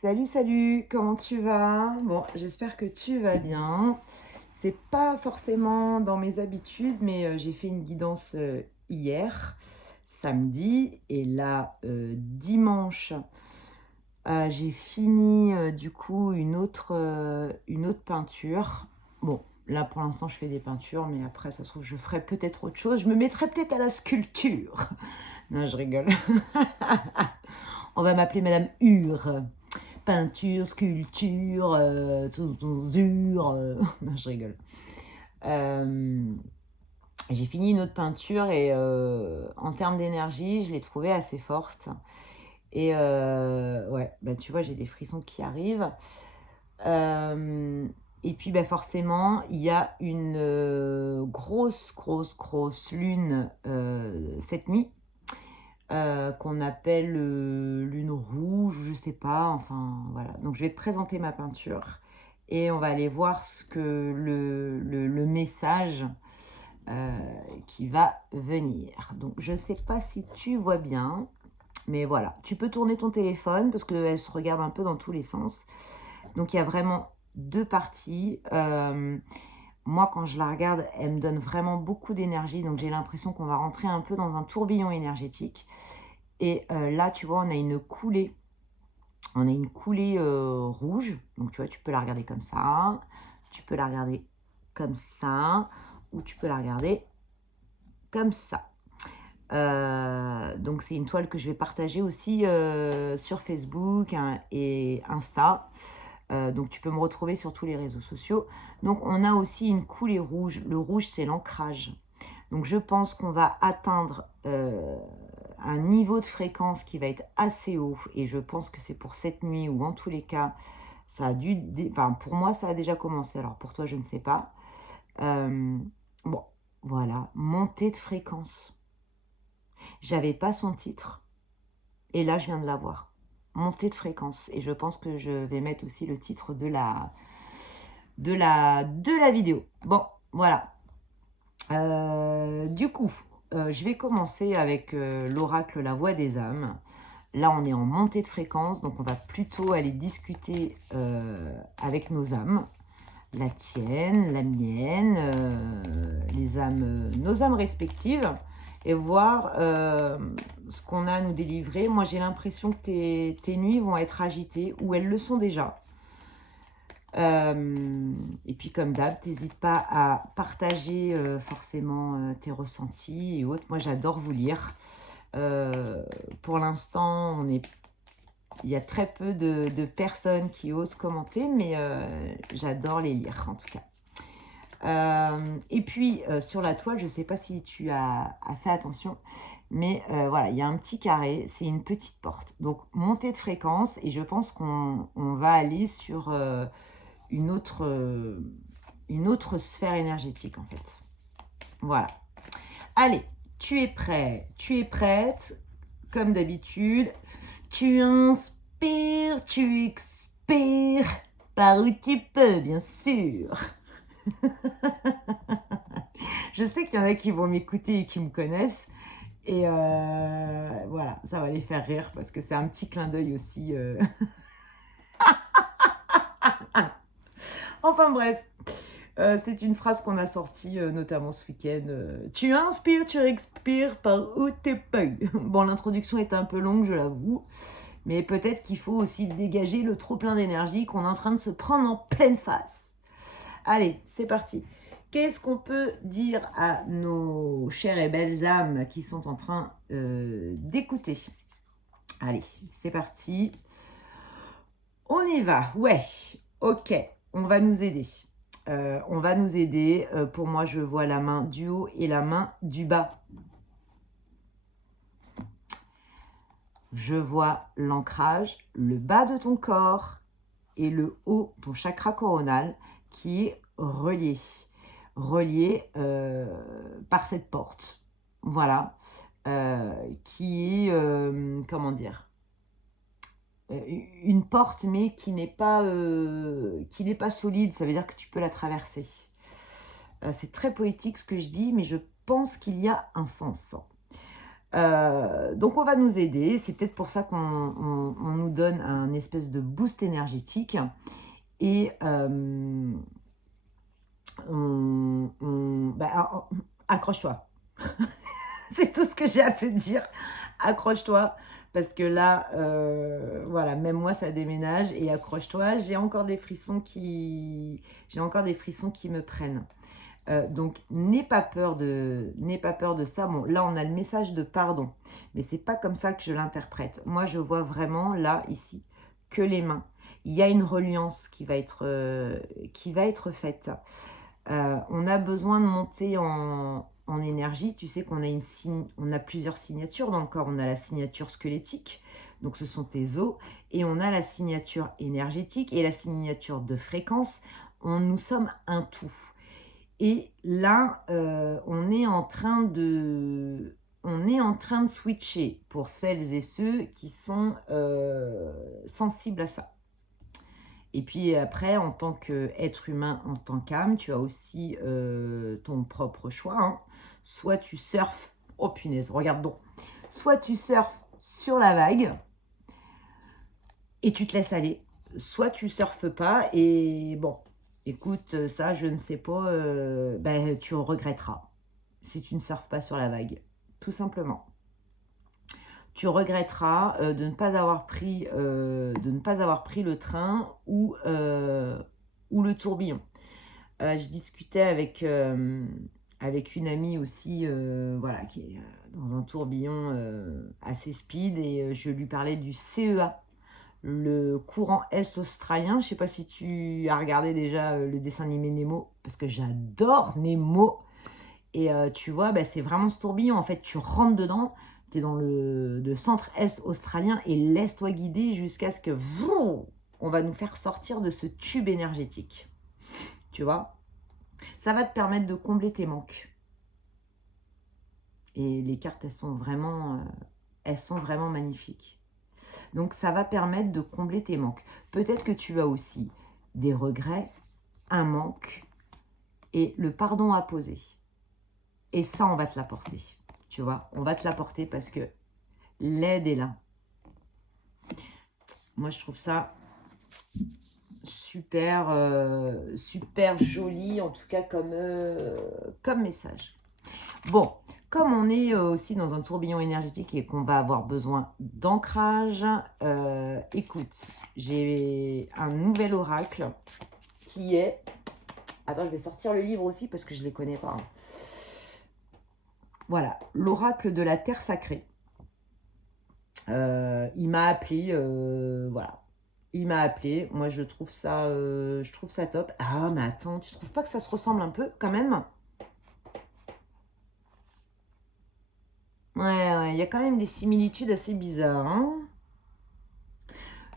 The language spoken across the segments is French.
Salut, salut, comment tu vas? Bon, j'espère que tu vas bien. C'est pas forcément dans mes habitudes, mais j'ai fait une guidance hier, samedi, et là, dimanche, j'ai fini du coup une autre peinture. Bon, là pour l'instant, je fais des peintures, mais après, ça se trouve, je ferai peut-être autre chose. Je me mettrai peut-être à la sculpture. Non, je rigole. On va m'appeler Madame Hure. Peinture, sculpture, usure. Non, je rigole. Euh, j'ai fini une autre peinture et en termes d'énergie, je l'ai trouvée assez forte. Et ouais, bah, tu vois, j'ai des frissons qui arrivent. Euh, et puis bah, forcément, il y a une grosse lune cette nuit qu'on appelle lune rouge, je sais pas, enfin voilà. Donc je vais te présenter ma peinture et on va aller voir ce que le message euh, qui va venir. Donc je sais pas si tu vois bien, mais voilà. Tu peux tourner ton téléphone parce qu'elle se regarde un peu dans tous les sens. Donc il y a vraiment deux parties. Moi, quand je la regarde, elle me donne vraiment beaucoup d'énergie. Donc j'ai l'impression qu'on va rentrer un peu dans un tourbillon énergétique. Et là, tu vois, on a une coulée. On a une coulée rouge. Donc, tu vois, tu peux la regarder comme ça. Tu peux la regarder comme ça. Ou tu peux la regarder comme ça. Donc, c'est une toile que je vais partager aussi sur Facebook et Insta. Donc, tu peux me retrouver sur tous les réseaux sociaux. Donc, on a aussi une coulée rouge. Le rouge, c'est l'ancrage. Donc, je pense qu'on va atteindre un niveau de fréquence qui va être assez haut. Et je pense que c'est pour cette nuit ou en tous les cas, ça a dû... Enfin, pour moi, ça a déjà commencé. Alors, pour toi, je ne sais pas. Bon, voilà. Montée de fréquence. J'avais pas son titre. Et là, je viens de l'avoir. Montée de fréquence. Et je pense que je vais mettre aussi le titre de la vidéo. Bon, voilà. Du coup, je vais commencer avec l'oracle La Voix des âmes. Là, on est en montée de fréquence, donc on va plutôt aller discuter avec nos âmes. La tienne, la mienne, les âmes, nos âmes respectives, et voir ce qu'on a à nous délivrer. Moi, j'ai l'impression que tes nuits vont être agitées, ou elles le sont déjà. Et puis comme d'hab, n'hésite pas à partager forcément tes ressentis et autres. Moi, j'adore vous lire. Pour l'instant, il y a très peu de personnes qui osent commenter, mais j'adore les lire en tout cas. Et puis sur la toile, je ne sais pas si tu as fait attention, mais voilà, il y a un petit carré, c'est une petite porte. Donc montée de fréquence, et je pense qu'on va aller sur une autre sphère énergétique en fait. Voilà. Allez, tu es prêt, tu es prête, comme d'habitude. Tu inspires, tu expires, par où tu peux, bien sûr. Je sais qu'il y en a qui vont m'écouter et qui me connaissent. Et voilà, ça va les faire rire parce que c'est un petit clin d'œil aussi. Enfin bref, c'est une phrase qu'on a sortie notamment ce week-end. Tu inspires, tu expires par où tes peuils. Bon, l'introduction est un peu longue, je l'avoue. Mais peut-être qu'il faut aussi dégager le trop-plein d'énergie qu'on est en train de se prendre en pleine face. Allez, c'est parti. Qu'est-ce qu'on peut dire à nos chères et belles âmes qui sont en train d'écouter? Allez, c'est parti. On y va. Ouais, ok, on va nous aider. On va nous aider. Pour moi, je vois la main du haut et la main du bas. Je vois l'ancrage, le bas de ton corps et le haut, ton chakra coronal, qui est relié. Relié par cette porte. Voilà. Qui est, comment dire, une porte, mais qui n'est pas solide. Ça veut dire que tu peux la traverser. C'est très poétique ce que je dis, mais je pense qu'il y a un sens. Donc on va nous aider, c'est peut-être pour ça qu'on nous donne un espèce de boost énergétique et accroche-toi. C'est tout ce que j'ai à te dire. Accroche-toi parce que là, voilà, même moi ça déménage et accroche-toi. J'ai encore des frissons qui me prennent. Donc n'aie pas peur de ça. Bon, là on a le message de pardon, mais c'est pas comme ça que je l'interprète. Moi je vois vraiment là ici que les mains. Il y a une reliance qui va être faite. On a besoin de monter en énergie. Tu sais qu'on a on a plusieurs signatures dans le corps. On a la signature squelettique, donc ce sont tes os, et on a la signature énergétique et la signature de fréquence. Nous sommes un tout. Et là, on est en train de switcher pour celles et ceux qui sont sensibles à ça. Et puis après, en tant qu'être humain, en tant qu'âme, tu as aussi ton propre choix. Hein. Soit tu surfes, oh punaise, regarde donc. Soit tu surfes sur la vague et tu te laisses aller. Soit tu surfes pas et bon, écoute, ça, je ne sais pas, tu regretteras si tu ne surfes pas sur la vague, tout simplement. Tu regretteras de ne pas avoir pris le train ou le tourbillon. Je discutais avec une amie aussi, voilà, qui est dans un tourbillon assez speed et je lui parlais du CEA, le courant Est australien. Je ne sais pas si tu as regardé déjà le dessin animé Nemo, parce que j'adore Nemo. Et tu vois, c'est vraiment ce tourbillon. En fait, tu rentres dedans, tu es dans le centre-est australien et laisse-toi guider jusqu'à ce que on va nous faire sortir de ce tube énergétique. Tu vois, ça va te permettre de combler tes manques. Et les cartes, elles sont vraiment magnifiques. Donc, ça va permettre de combler tes manques. Peut-être que tu as aussi des regrets, un manque et le pardon à poser. Et ça, on va te l'apporter. Tu vois, on va te l'apporter parce que l'aide est là. Moi, je trouve ça super, super joli, en tout cas comme message. Bon, comme on est aussi dans un tourbillon énergétique et qu'on va avoir besoin d'ancrage, écoute, j'ai un nouvel oracle qui est... Attends, je vais sortir le livre aussi parce que je ne les connais pas. Hein. Voilà, l'oracle de la terre sacrée. Il m'a appelé, voilà. Il m'a appelé. Moi, je trouve ça top. Ah, mais attends, tu trouves pas que ça se ressemble un peu quand même? Ouais, il y a quand même des similitudes assez bizarres. Hein.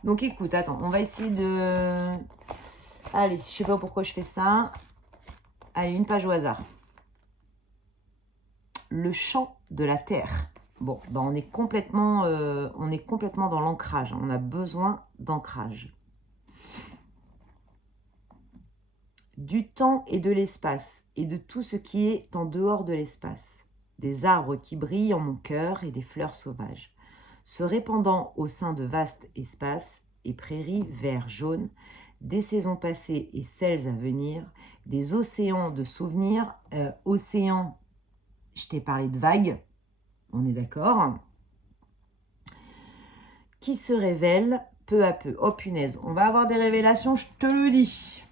Donc, écoute, attends, on va essayer de... Allez, je sais pas pourquoi je fais ça. Allez, une page au hasard. Le chant de la terre. Bon, on est complètement dans l'ancrage. On a besoin d'ancrage. Du temps et de l'espace, et de tout ce qui est en dehors de l'espace. Des arbres qui brillent en mon cœur et des fleurs sauvages. Se répandant au sein de vastes espaces et prairies verts jaunes, des saisons passées et celles à venir, des océans de souvenirs, océans, je t'ai parlé de vagues, on est d'accord, qui se révèlent peu à peu. Oh punaise, on va avoir des révélations, je te le dis.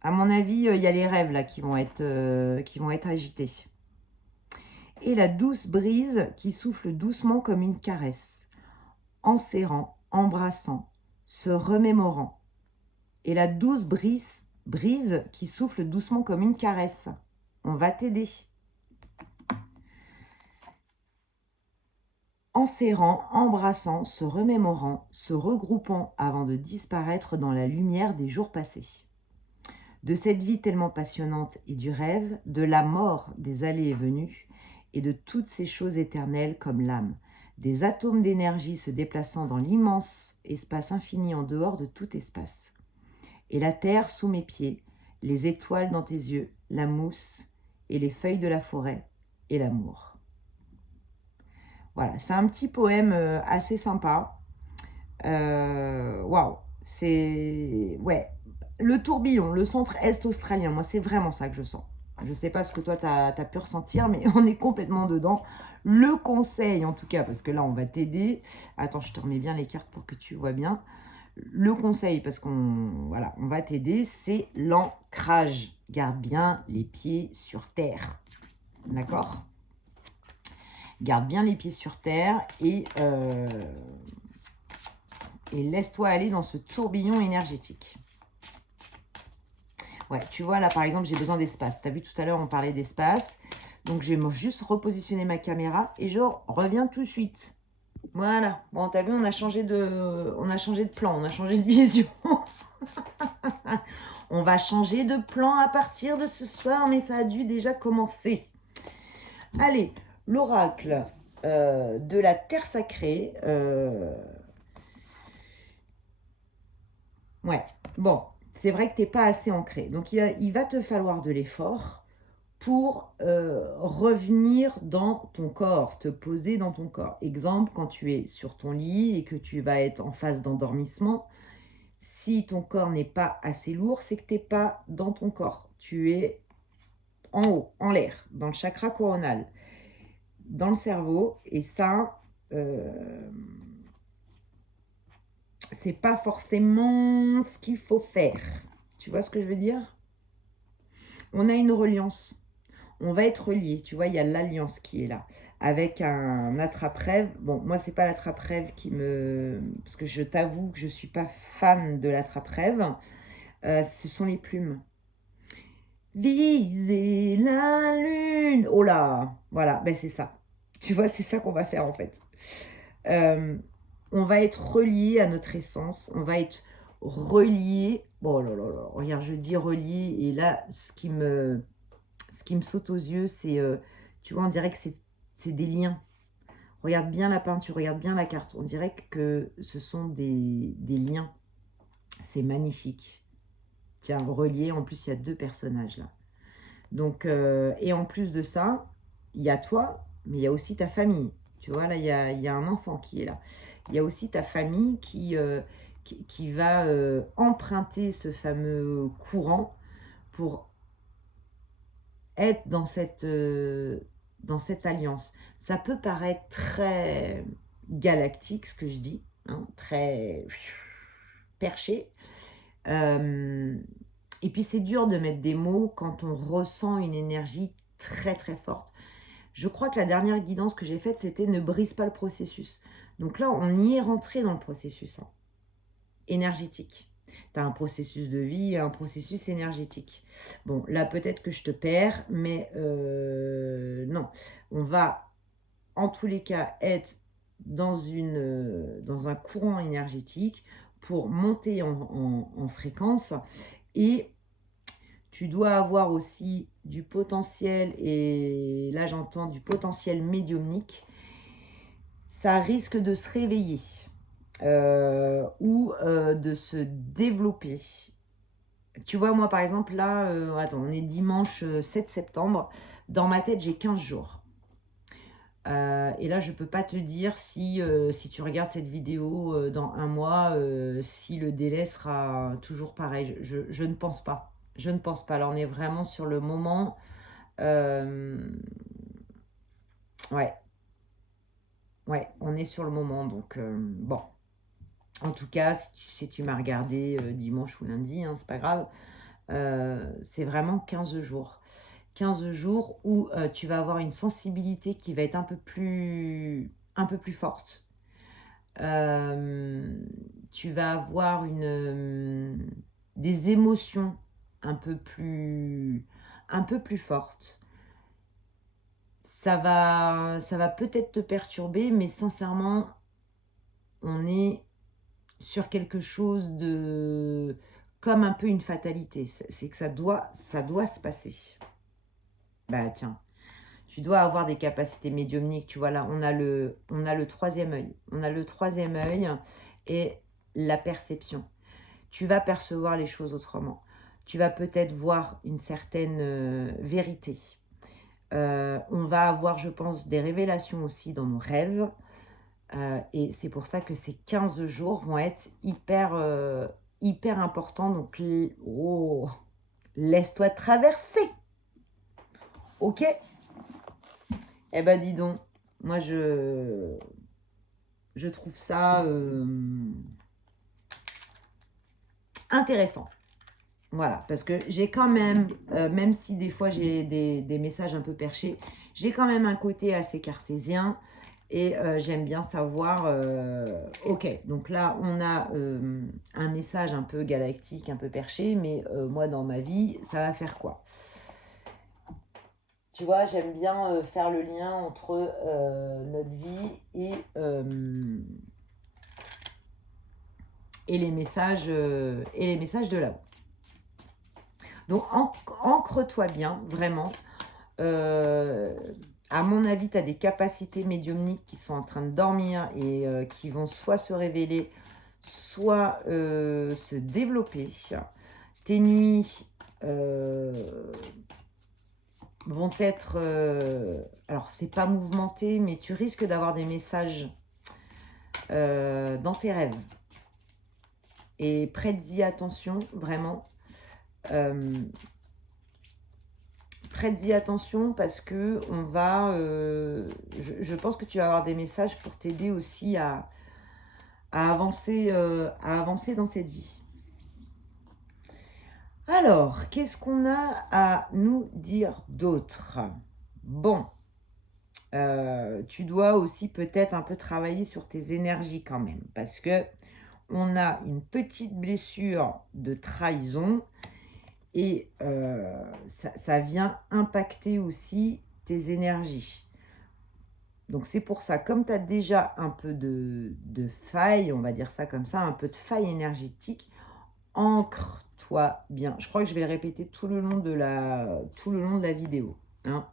À mon avis, il y a les rêves là qui vont être agités. Et la douce brise qui souffle doucement comme une caresse, enserrant, embrassant, se remémorant. Et la douce brise qui souffle doucement comme une caresse. On va t'aider. Enserrant, embrassant, se remémorant, se regroupant avant de disparaître dans la lumière des jours passés. De cette vie tellement passionnante et du rêve, de la mort des allées et venues, et de toutes ces choses éternelles comme l'âme, des atomes d'énergie se déplaçant dans l'immense espace infini en dehors de tout espace. Et la terre sous mes pieds, les étoiles dans tes yeux, la mousse et les feuilles de la forêt et l'amour. Voilà, c'est un petit poème assez sympa. Waouh, c'est... Ouais, le tourbillon, le centre-est australien, moi, c'est vraiment ça que je sens. Je ne sais pas ce que toi, tu as pu ressentir, mais on est complètement dedans. Le conseil, en tout cas, parce que là, on va t'aider. Attends, je te remets bien les cartes pour que tu vois bien. Le conseil, parce qu'on voilà, on va t'aider, c'est l'ancrage. Garde bien les pieds sur terre. D'accord? Garde bien les pieds sur terre et laisse-toi aller dans ce tourbillon énergétique. Ouais, tu vois, là, par exemple, j'ai besoin d'espace. Tu as vu tout à l'heure, on parlait d'espace. Donc, je vais juste repositionner ma caméra et je reviens tout de suite. Voilà. Bon, tu as vu, on a changé de plan, on a changé de vision. On va changer de plan à partir de ce soir, mais ça a dû déjà commencer. Allez, l'oracle de la terre sacrée. Ouais, bon, c'est vrai que tu n'es pas assez ancré. Donc, il va te falloir de l'effort pour revenir dans ton corps, te poser dans ton corps. Exemple, quand tu es sur ton lit et que tu vas être en phase d'endormissement, si ton corps n'est pas assez lourd, c'est que tu n'es pas dans ton corps. Tu es en haut, en l'air, dans le chakra coronal, dans le cerveau. Et ça, c'est pas forcément ce qu'il faut faire. Tu vois ce que je veux dire? On a une reliance. On va être relié. Tu vois, il y a l'alliance qui est là. Avec un attrape-rêve. Bon, moi, c'est pas l'attrape-rêve qui me... Parce que je t'avoue que je suis pas fan de l'attrape-rêve. Ce sont les plumes. Viser la lune. Oh là, voilà, ben c'est ça. Tu vois, c'est ça qu'on va faire en fait. On va être relié à notre essence. On va être relié. Oh là là là, regarde, je dis relié. Et là, ce qui me saute aux yeux, c'est, tu vois, on dirait que c'est des liens. Regarde bien la peinture, regarde bien la carte. On dirait que ce sont des liens. C'est magnifique. Tiens, relié, en plus, il y a 2 personnages là. Donc, et en plus de ça, il y a toi, mais il y a aussi ta famille. Tu vois, là, il y a un enfant qui est là. Il y a aussi ta famille qui va emprunter ce fameux courant pour être dans cette alliance. Ça peut paraître très galactique, ce que je dis, hein, très perché. Et puis, c'est dur de mettre des mots quand on ressent une énergie très, très forte. Je crois que la dernière guidance que j'ai faite, c'était « ne brise pas le processus ». Donc là, on y est rentré dans le processus énergétique. Tu as un processus de vie et un processus énergétique. Bon, là, peut-être que je te perds, mais non. On va, en tous les cas, être dans un courant énergétique pour monter en fréquence. Et tu dois avoir aussi du potentiel, et là j'entends du potentiel médiumnique. Ça risque de se réveiller ou de se développer. Tu vois, moi par exemple, là, attends, on est dimanche 7 septembre. Dans ma tête, j'ai 15 jours. Et là, je ne peux pas te dire si tu regardes cette vidéo dans un mois, si le délai sera toujours pareil. Je ne pense pas. Je ne pense pas. Là, on est vraiment sur le moment. Ouais. Ouais, on est sur le moment. Donc, bon. En tout cas, si tu m'as regardé dimanche ou lundi, hein, c'est pas grave. C'est vraiment 15 jours. 15 jours où tu vas avoir une sensibilité qui va être un peu plus forte. Tu vas avoir des émotions un peu plus fortes. Ça va peut-être te perturber, mais sincèrement, on est sur quelque chose de comme un peu une fatalité. C'est que ça doit se passer. Bah tiens, tu dois avoir des capacités médiumniques. Tu vois là, on a le troisième œil. On a le troisième œil et la perception. Tu vas percevoir les choses autrement. Tu vas peut-être voir une certaine vérité. On va avoir, je pense, des révélations aussi dans nos rêves. Et c'est pour ça que ces 15 jours vont être hyper importants. Donc, oh, laisse-toi traverser. Ok? Eh ben, dis donc, moi, je trouve ça intéressant. Voilà, parce que j'ai quand même si des fois j'ai des messages un peu perchés, j'ai quand même un côté assez cartésien et j'aime bien savoir, ok, donc là on a un message un peu galactique, un peu perché, mais moi dans ma vie, ça va faire quoi? Tu vois, j'aime bien faire le lien entre notre vie et les messages de là-haut. Donc, ancre-toi bien, vraiment. À mon avis, tu as des capacités médiumniques qui sont en train de dormir et qui vont soit se révéler, soit se développer. Tes nuits vont être... alors, c'est pas mouvementé, mais tu risques d'avoir des messages dans tes rêves. Et prête-y attention, vraiment. Prête-y attention parce que on va, je pense que tu vas avoir des messages pour t'aider aussi à avancer dans cette vie. Alors, qu'est-ce qu'on a à nous dire d'autre? Bon, tu dois aussi peut-être un peu travailler sur tes énergies quand même parce que on a une petite blessure de trahison. Et ça vient impacter aussi tes énergies. Donc c'est pour ça, comme tu as déjà un peu de faille, on va dire ça comme ça, un peu de faille énergétique, ancre-toi bien. Je crois que je vais le répéter tout le long de la vidéo. Hein.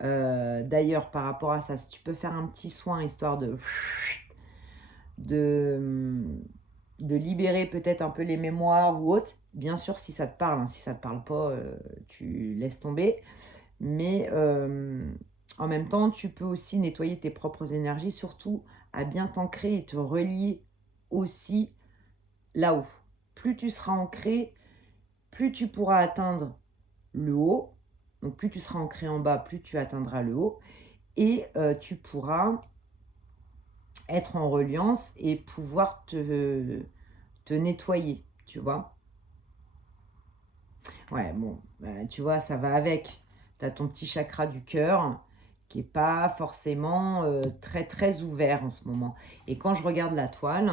D'ailleurs, par rapport à ça, si tu peux faire un petit soin, histoire de libérer peut-être un peu les mémoires ou autres. Bien sûr, si ça te parle, hein, si ça ne te parle pas, tu laisses tomber. Mais en même temps, tu peux aussi nettoyer tes propres énergies, surtout à bien t'ancrer et te relier aussi là-haut. Plus tu seras ancré, plus tu pourras atteindre le haut. Donc plus tu seras ancré en bas, plus tu atteindras le haut. Et tu pourras être en reliance et pouvoir te nettoyer, tu vois. Ouais, bon, tu vois, ça va avec. Tu as ton petit chakra du cœur qui n'est pas forcément très, très ouvert en ce moment. Et quand je regarde la toile,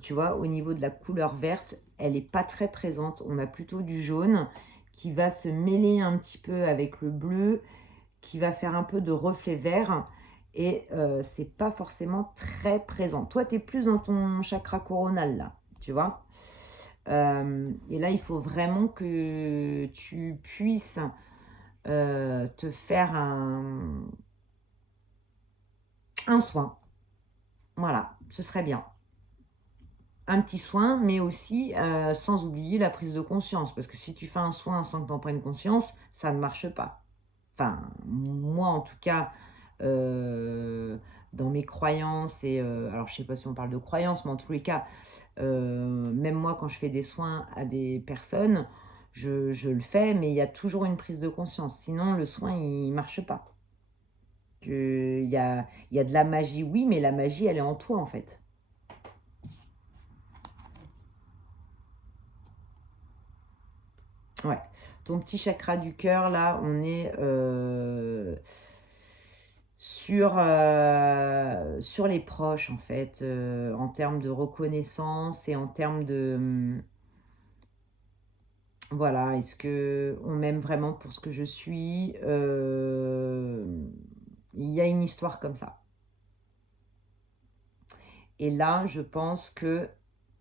tu vois, au niveau de la couleur verte, elle n'est pas très présente. On a plutôt du jaune qui va se mêler un petit peu avec le bleu, qui va faire un peu de reflet vert. Et c'est pas forcément très présent. Toi, tu es plus dans ton chakra coronal, là, tu vois. Et là, il faut vraiment que tu puisses te faire un soin. Voilà, ce serait bien. Un petit soin, mais aussi sans oublier la prise de conscience. Parce que si tu fais un soin sans que tu en prennes conscience, ça ne marche pas. Enfin, moi en tout cas, dans mes croyances, et alors je sais pas si on parle de croyances, mais en tous les cas, même moi quand je fais des soins à des personnes, je le fais, mais il y a toujours une prise de conscience. Sinon, le soin, il marche pas. Il y a de la magie, oui, mais la magie, elle est en toi en fait. Ouais. Ton petit chakra du cœur, là, on est sur les proches, en fait, en termes de reconnaissance et en termes de... voilà, est-ce que on m'aime vraiment pour ce que je suis? Il y a une histoire comme ça. Et là, je pense que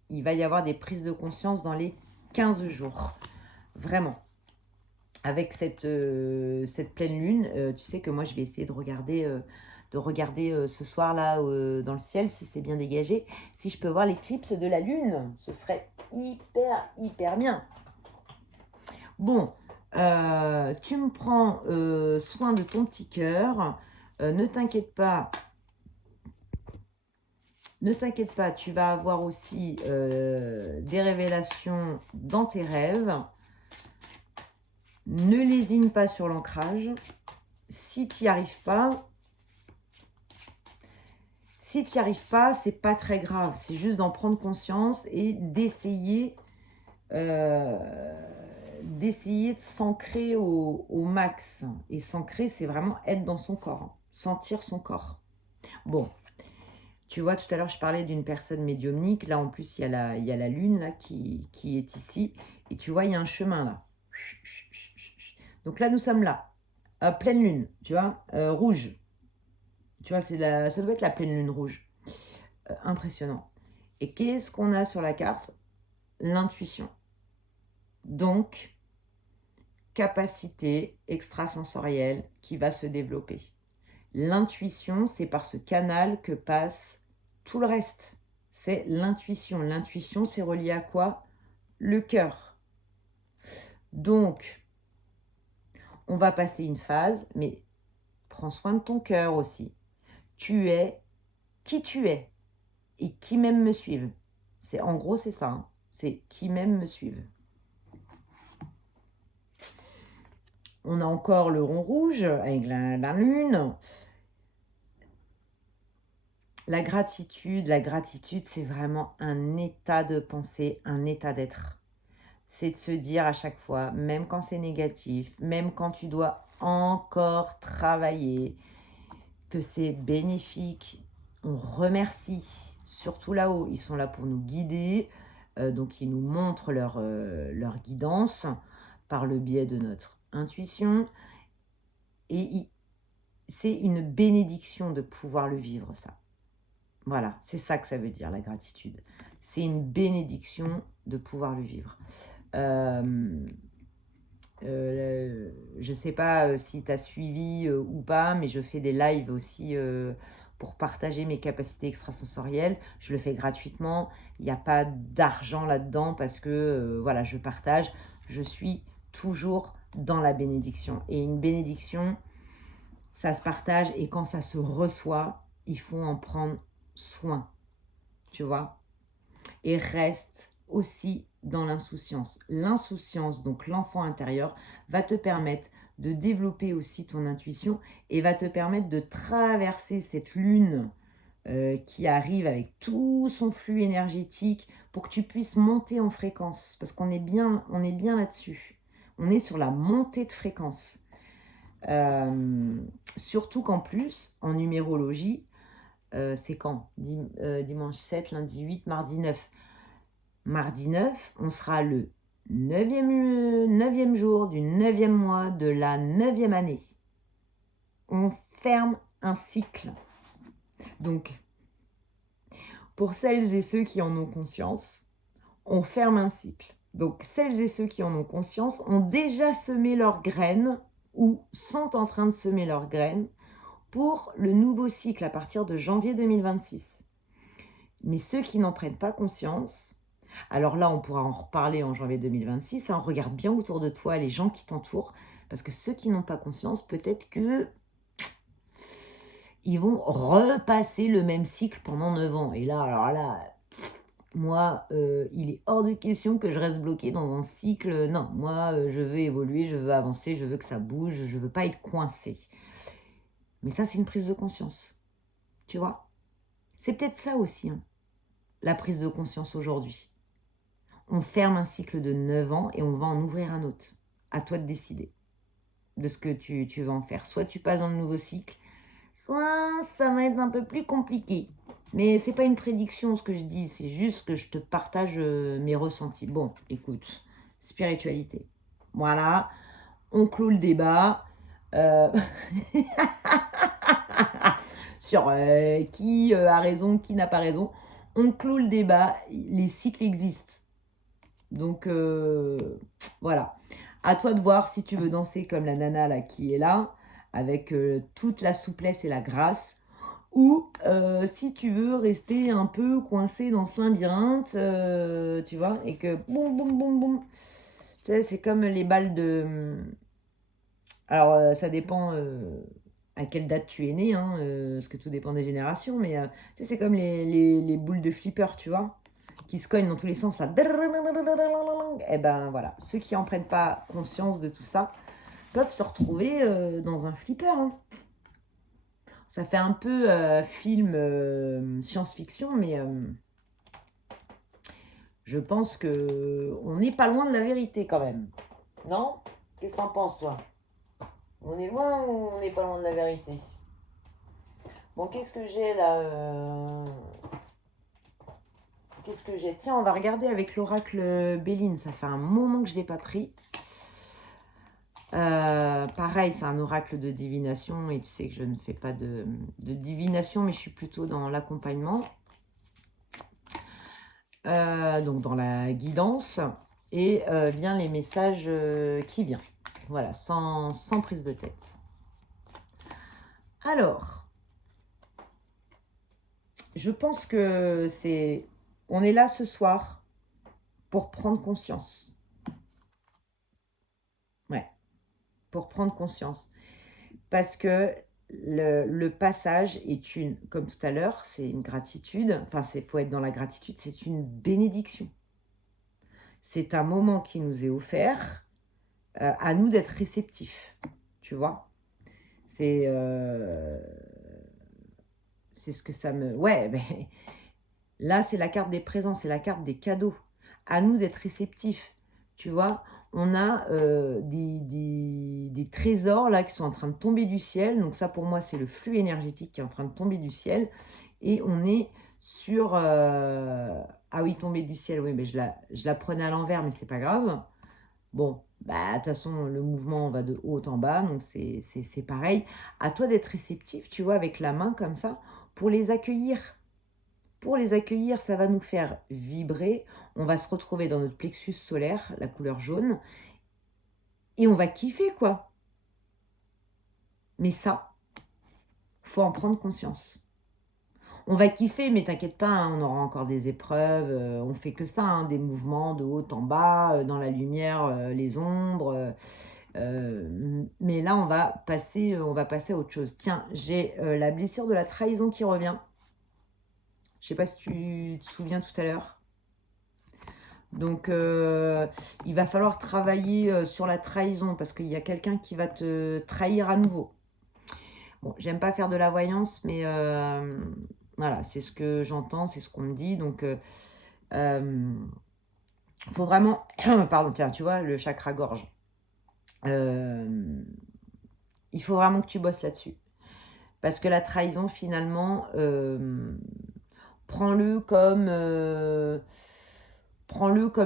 il va y avoir des prises de conscience dans les 15 jours. Vraiment. Avec cette pleine lune, tu sais que moi, je vais essayer de regarder ce soir-là dans le ciel, si c'est bien dégagé. Si je peux voir l'éclipse de la lune, ce serait hyper, hyper bien. Bon, Tu me prends soin de ton petit cœur. Ne t'inquiète pas. Ne t'inquiète pas, tu vas avoir aussi des révélations dans tes rêves. Ne lésine pas sur l'ancrage. Si tu n'y arrives pas, c'est pas très grave. C'est juste d'en prendre conscience et d'essayer de s'ancrer au max. Et s'ancrer, c'est vraiment être dans son corps, hein. Sentir son corps. Bon, tu vois, tout à l'heure, je parlais d'une personne médiumnique. Là, en plus, il y a la lune là, qui est ici. Et tu vois, il y a un chemin là. Donc là, nous sommes là. Pleine lune, tu vois, rouge. Tu vois, ça doit être la pleine lune rouge. Impressionnant. Et qu'est-ce qu'on a sur la carte? L'intuition. Donc, capacité extrasensorielle qui va se développer. L'intuition, c'est par ce canal que passe tout le reste. C'est l'intuition. L'intuition, c'est relié à quoi? Le cœur. Donc, on va passer une phase, mais prends soin de ton cœur aussi. Tu es qui tu es et qui m'aime me suivent. En gros, c'est ça. Hein. C'est qui m'aime me suivent. On a encore le rond rouge avec la lune. La gratitude, c'est vraiment un état de pensée, un état d'être. C'est de se dire à chaque fois, même quand c'est négatif, même quand tu dois encore travailler, que c'est bénéfique. On remercie, surtout là-haut. Ils sont là pour nous guider, donc ils nous montrent leur guidance par le biais de notre intuition. Et c'est une bénédiction de pouvoir le vivre, ça. Voilà, c'est ça que ça veut dire, la gratitude. C'est une bénédiction de pouvoir le vivre. Je ne sais pas si tu as suivi ou pas, mais je fais des lives aussi pour partager mes capacités extrasensorielles. Je le fais gratuitement. Il n'y a pas d'argent là-dedans parce que voilà, je partage. Je suis toujours dans la bénédiction. Et une bénédiction, ça se partage et quand ça se reçoit, il faut en prendre soin. Tu vois? Et reste aussi dans l'insouciance. L'insouciance, donc l'enfant intérieur, va te permettre de développer aussi ton intuition et va te permettre de traverser cette lune qui arrive avec tout son flux énergétique pour que tu puisses monter en fréquence. Parce qu'on est bien là-dessus. On est sur la montée de fréquence. Surtout qu'en plus, en numérologie, c'est quand dimanche 7, lundi 8, mardi 9. Mardi 9, on sera le 9e jour du 9e mois de la 9e année. On ferme un cycle. Donc, pour celles et ceux qui en ont conscience, on ferme un cycle. Donc, celles et ceux qui en ont conscience ont déjà semé leurs graines ou sont en train de semer leurs graines pour le nouveau cycle à partir de janvier 2026. Mais ceux qui n'en prennent pas conscience, alors là, on pourra en reparler en janvier 2026. Hein, regarde bien autour de toi les gens qui t'entourent. Parce que ceux qui n'ont pas conscience, peut-être que ils vont repasser le même cycle pendant 9 ans. Et là, alors là, moi, il est hors de question que je reste bloquée dans un cycle. Non, moi, je veux évoluer, je veux avancer, je veux que ça bouge, je veux pas être coincée. Mais ça, c'est une prise de conscience. Tu vois? C'est peut-être ça aussi, hein, la prise de conscience aujourd'hui. On ferme un cycle de 9 ans et on va en ouvrir un autre. À toi de décider de ce que tu vas en faire. Soit tu passes dans le nouveau cycle, soit ça va être un peu plus compliqué. Mais c'est pas une prédiction ce que je dis, c'est juste que je te partage mes ressentis. Bon, écoute, spiritualité. Voilà, on clôt le débat sur qui a raison, qui n'a pas raison. On clôt le débat, les cycles existent. Donc, voilà. À toi de voir si tu veux danser comme la nana là qui est là, avec toute la souplesse et la grâce, ou si tu veux rester un peu coincé dans ce labyrinthe, tu vois, et que boum, boum, boum, boum, Tu sais, c'est comme les balles de... Alors, ça dépend à quelle date tu es né, hein, parce que tout dépend des générations, mais tu sais, c'est comme les boules de flipper, tu vois, qui se cognent dans tous les sens, là. Et ben voilà, ceux qui en prennent pas conscience de tout ça peuvent se retrouver dans un flipper, hein. Ça fait un peu film science-fiction, mais je pense que on n'est pas loin de la vérité quand même. Non? Qu'est-ce que t'en penses, toi? On est loin ou on n'est pas loin de la vérité? Bon, qu'est-ce que j'ai là Qu'est-ce que j'ai? Tiens, on va regarder avec l'oracle Béline. Ça fait un moment que je ne l'ai pas pris. Pareil, c'est un oracle de divination. Et tu sais que je ne fais pas de divination, mais je suis plutôt dans l'accompagnement. Donc dans la guidance. Et bien les messages qui viennent. Voilà, sans prise de tête. Alors, je pense que on est là ce soir pour prendre conscience. Ouais, pour prendre conscience. Parce que le passage est comme tout à l'heure, c'est une gratitude. Enfin, il faut être dans la gratitude, c'est une bénédiction. C'est un moment qui nous est offert, à nous d'être réceptifs. Tu vois? C'est ce que ça me... Ouais, mais là, c'est la carte des présents, c'est la carte des cadeaux. À nous d'être réceptifs, tu vois. On a des trésors là qui sont en train de tomber du ciel. Donc ça, pour moi, c'est le flux énergétique qui est en train de tomber du ciel. Et on est sur... Ah oui, tomber du ciel, oui, mais je la prenais à l'envers, mais c'est pas grave. Bon, bah, de toute façon, le mouvement va de haut en bas, donc c'est pareil. À toi d'être réceptif, tu vois, avec la main comme ça, pour les accueillir. Pour les accueillir, ça va nous faire vibrer. On va se retrouver dans notre plexus solaire, la couleur jaune, et on va kiffer, quoi. Mais ça, faut en prendre conscience. On va kiffer, mais t'inquiète pas, hein, on aura encore des épreuves. On fait que ça, hein, des mouvements de haut en bas, dans la lumière, les ombres. Mais là, on va passer à autre chose. Tiens, j'ai la blessure de la trahison qui revient. Je sais pas si tu te souviens tout à l'heure. Donc, il va falloir travailler sur la trahison parce qu'il y a quelqu'un qui va te trahir à nouveau. Bon, j'aime pas faire de la voyance, mais voilà, c'est ce que j'entends, c'est ce qu'on me dit. Donc, faut vraiment... Pardon, tiens, tu vois, le chakra gorge. Il faut vraiment que tu bosses là-dessus. Parce que la trahison, finalement, prends-le comme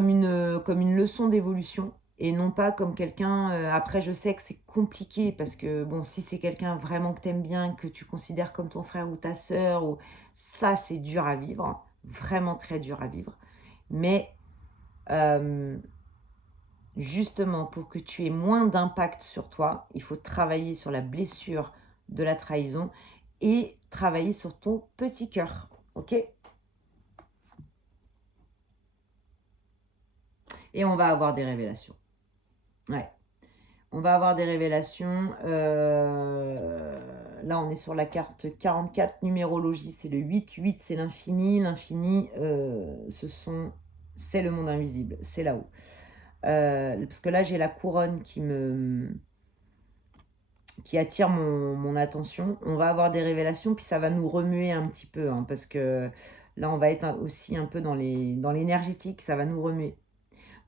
une leçon d'évolution et non pas comme quelqu'un... après, je sais que c'est compliqué parce que, bon, si c'est quelqu'un vraiment que tu aimes bien, que tu considères comme ton frère ou ta sœur, ça, c'est dur à vivre, vraiment très dur à vivre. Mais justement, pour que tu aies moins d'impact sur toi, il faut travailler sur la blessure de la trahison et travailler sur ton petit cœur, ok? Et on va avoir des révélations. Ouais. On va avoir des révélations. Là, on est sur la carte 44, numérologie, c'est le 8. 8, c'est l'infini. L'infini, c'est le monde invisible, c'est là-haut. Parce que là, j'ai la couronne qui attire mon attention. On va avoir des révélations, puis ça va nous remuer un petit peu, hein, parce que là, on va être aussi un peu dans l'énergétique, ça va nous remuer.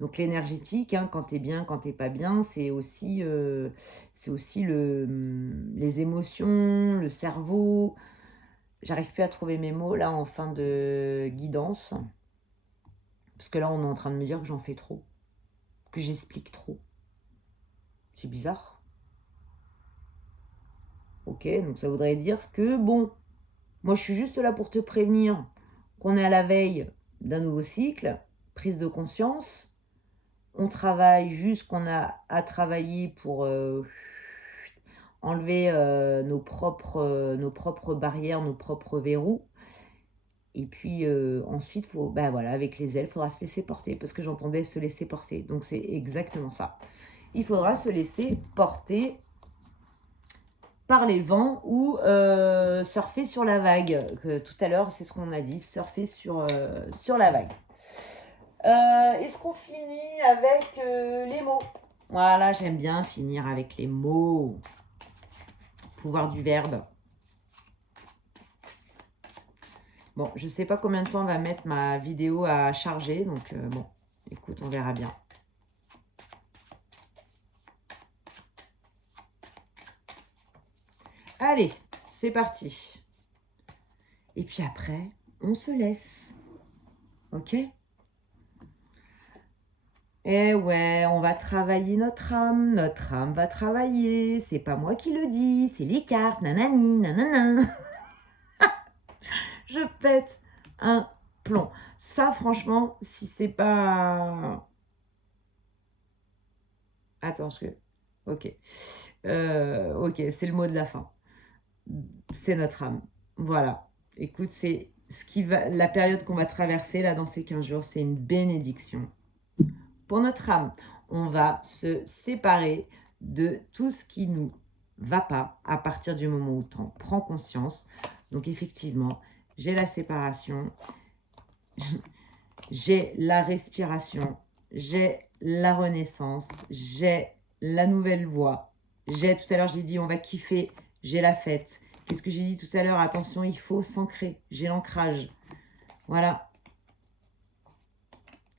Donc l'énergétique, hein, quand t'es bien, quand t'es pas bien, c'est aussi les émotions, le cerveau. J'arrive plus à trouver mes mots là en fin de guidance. Parce que là, on est en train de me dire que j'en fais trop, que j'explique trop. C'est bizarre. Ok, donc ça voudrait dire que, bon, moi je suis juste là pour te prévenir qu'on est à la veille d'un nouveau cycle, prise de conscience. On travaille juste qu'on a à travailler pour enlever nos propres barrières, nos propres verrous. Et puis ensuite, faut, bah voilà, avec les ailes, il faudra se laisser porter parce que j'entendais se laisser porter. Donc c'est exactement ça. Il faudra se laisser porter par les vents ou surfer sur la vague. Tout à l'heure, c'est ce qu'on a dit, surfer sur la vague. Est-ce qu'on finit avec les mots? Voilà, j'aime bien finir avec les mots. Pouvoir du verbe. Bon, je ne sais pas combien de temps va mettre ma vidéo à charger, donc bon, écoute, on verra bien. Allez, c'est parti. Et puis après, on se laisse. Ok? Eh ouais, on va travailler notre âme. Notre âme va travailler. C'est pas moi qui le dis, c'est les cartes. Nanani, nanana. Je pète un plomb. Ça, franchement, si c'est pas... Attends, Ok. Ok, c'est le mot de la fin. C'est notre âme. Voilà. Écoute, c'est la période qu'on va traverser là dans ces 15 jours, c'est une bénédiction. Pour notre âme, on va se séparer de tout ce qui nous va pas à partir du moment où tu en prends conscience. Donc effectivement, j'ai la séparation, j'ai la respiration, j'ai la renaissance, j'ai la nouvelle voie. J'ai tout à l'heure, j'ai dit on va kiffer, j'ai la fête. Qu'est-ce que j'ai dit tout à l'heure? Attention, il faut s'ancrer. J'ai l'ancrage. Voilà.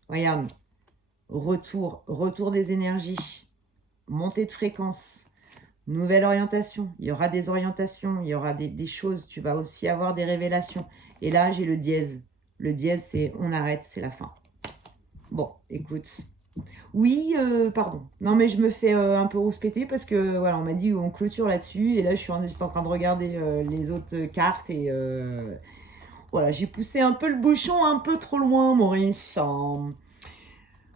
Regarde. Retour des énergies. Montée de fréquence. Nouvelle orientation. Il y aura des orientations. Il y aura des choses. Tu vas aussi avoir des révélations. Et là, j'ai le dièse. Le dièse, c'est on arrête, c'est la fin. Bon, écoute. Oui, pardon. Non, mais je me fais un peu rouspéter parce que, voilà, on m'a dit on clôture là-dessus. Et là, j'étais en train de regarder les autres cartes. Et voilà, j'ai poussé un peu le bouchon un peu trop loin, Maurice.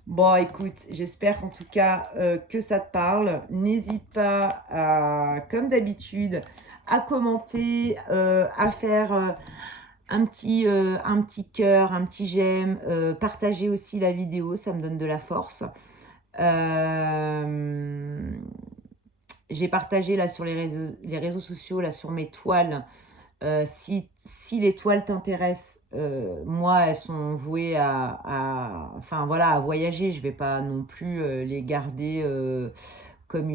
Bon, écoute, j'espère en tout cas que ça te parle. N'hésite pas, comme d'habitude, à commenter, à faire un petit cœur, un petit j'aime, partager aussi la vidéo, ça me donne de la force. J'ai partagé là sur les réseaux sociaux, là sur mes toiles. Si les toiles t'intéressent, moi, elles sont vouées enfin, voilà, à voyager. Je ne vais pas non plus les garder comme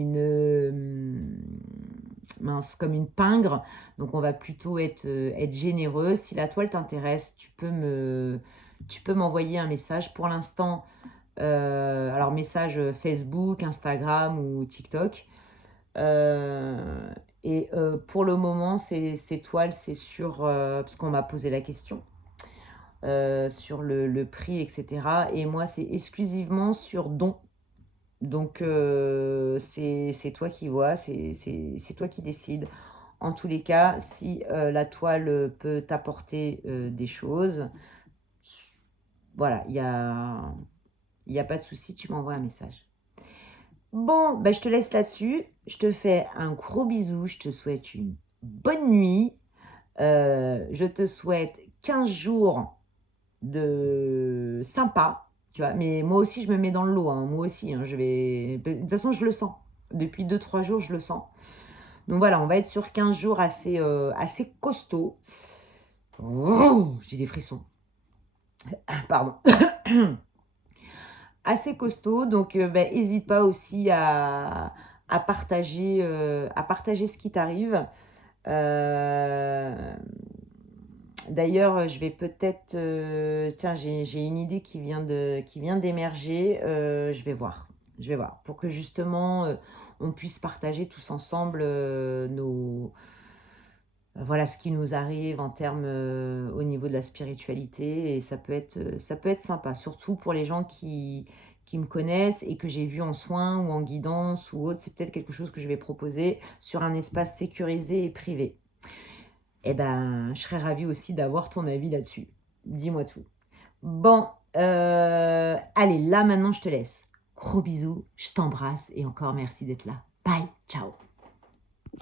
comme une pingre. Donc, on va plutôt être généreux. Si la toile t'intéresse, tu peux m'envoyer un message. Pour l'instant, alors message Facebook, Instagram ou TikTok. Et pour le moment, ces toiles, c'est sur... parce qu'on m'a posé la question sur le prix, etc. Et moi, c'est exclusivement sur don. Donc, c'est toi qui vois, c'est toi qui décides. En tous les cas, si la toile peut t'apporter des choses, voilà, il y a pas de souci, tu m'envoies un message. Bon, ben, je te laisse là-dessus. Je te fais un gros bisou. Je te souhaite une bonne nuit. Je te souhaite 15 jours de sympa. Tu vois, mais moi aussi, je me mets dans le lot. Hein. Moi aussi, hein, de toute façon, je le sens. Depuis 2-3 jours, je le sens. Donc voilà, on va être sur 15 jours assez costauds. Oh, j'ai des frissons. Pardon. Assez costaud, donc n'hésite pas aussi à partager ce qui t'arrive. D'ailleurs, je vais peut-être... tiens, j'ai une idée qui vient d'émerger. Je vais voir. Pour que justement, on puisse partager tous ensemble voilà ce qui nous arrive en termes au niveau de la spiritualité. Et ça peut être sympa, surtout pour les gens qui me connaissent et que j'ai vu en soins ou en guidance ou autre. C'est peut-être quelque chose que je vais proposer sur un espace sécurisé et privé. Eh ben, je serais ravie aussi d'avoir ton avis là-dessus. Dis-moi tout. Bon, allez, là maintenant je te laisse. Gros bisous, je t'embrasse et encore merci d'être là. Bye, ciao.